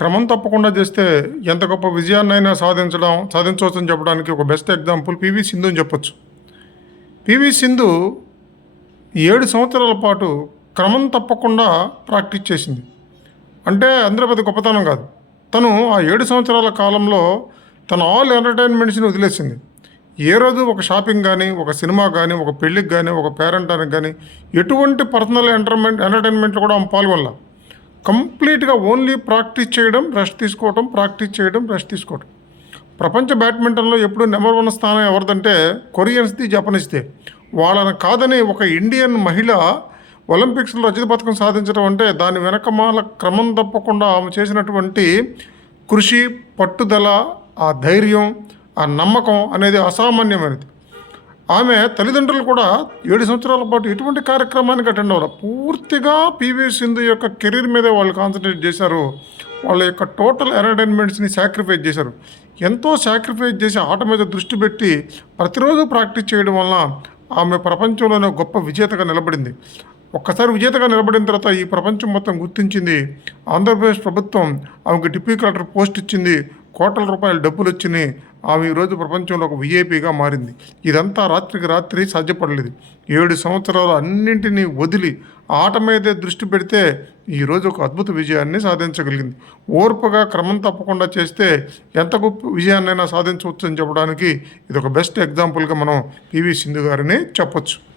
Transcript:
క్రమం తప్పకుండా చేస్తే ఎంత గొప్ప విజయాన్నైనా సాధించడం సాధించవచ్చని చెప్పడానికి ఒక బెస్ట్ ఎగ్జాంపుల్ పివి సింధు అని చెప్పొచ్చు. పివి సింధు ఏడు సంవత్సరాల పాటు క్రమం తప్పకుండా ప్రాక్టీస్ చేసింది. అంటే అందరూ పెద్ద గొప్పతనం కాదు. తను ఆ ఏడు సంవత్సరాల కాలంలో తన ఆల్ ఎంటర్టైన్మెంట్స్ని వదిలేసింది. ఏ రోజు ఒక షాపింగ్ కానీ ఒక సినిమా కానీ ఒక పెళ్ళికి కానీ ఒక పేరెంటానికి కానీ ఎటువంటి పర్సనల్ ఎంటర్మెంట్ ఎంటర్టైన్మెంట్లో కూడా ఆమె పాల్గొనలా. కంప్లీట్గా ఓన్లీ ప్రాక్టీస్ చేయడం రెస్ట్ తీసుకోవడం ప్రాక్టీస్ చేయడం రెస్ట్ తీసుకోవడం ప్రపంచ బ్యాడ్మింటన్లో ఎప్పుడు నెంబర్ వన్ స్థానం ఎవరిదంటే కొరియన్స్ది జపనీస్దే. వాళ్ళని కాదని ఒక ఇండియన్ మహిళ ఒలింపిక్స్లో రజత పథకం సాధించడం అంటే దాని వెనకమాల క్రమం తప్పకుండా ఆమె చేసినటువంటి కృషి పట్టుదల ఆ ధైర్యం ఆ నమ్మకం అనేది అసామాన్యమైనది. ఆమె తల్లిదండ్రులు కూడా ఏడు సంవత్సరాల పాటు ఎటువంటి కార్యక్రమానికి అటెండ్ అవ్వరు పూర్తిగా పివి సింధు యొక్క కెరీర్ మీదే వాళ్ళు కాన్సన్ట్రేట్ చేశారు. వాళ్ళ యొక్క టోటల్ ఎంటర్టైన్మెంట్స్ని సాక్రిఫైస్ చేశారు. ఎంతో సాక్రిఫైస్ చేసి ఆట మీద దృష్టి పెట్టి ప్రతిరోజు ప్రాక్టీస్ చేయడం వల్ల ఆమె ప్రపంచంలోనే గొప్ప విజేతగా నిలబడింది. ఒక్కసారి విజేతగా నిలబడిన తర్వాత ఈ ప్రపంచం మొత్తం గుర్తించింది. ఆంధ్రప్రదేశ్ ప్రభుత్వం ఆమెకు డిప్యూ కలెక్టర్ పోస్ట్ ఇచ్చింది. కోట్ల రూపాయల డబ్బులు వచ్చినాయి. ఆమె ఈరోజు ప్రపంచంలో ఒక విఐపిగా మారింది. ఇదంతా రాత్రికి రాత్రి సాధ్యపడలేదు. ఏడు సంవత్సరాలు అన్నింటినీ వదిలి ఆట మీదే దృష్టి పెడితే ఈరోజు ఒక అద్భుత విజయాన్ని సాధించగలిగింది. ఓర్పుగా క్రమం తప్పకుండా చేస్తే ఎంత గొప్ప విజయాన్నైనా సాధించవచ్చు అని చెప్పడానికి ఇది ఒక బెస్ట్ ఎగ్జాంపుల్గా మనం పివి సింధు గారిని చెప్పొచ్చు.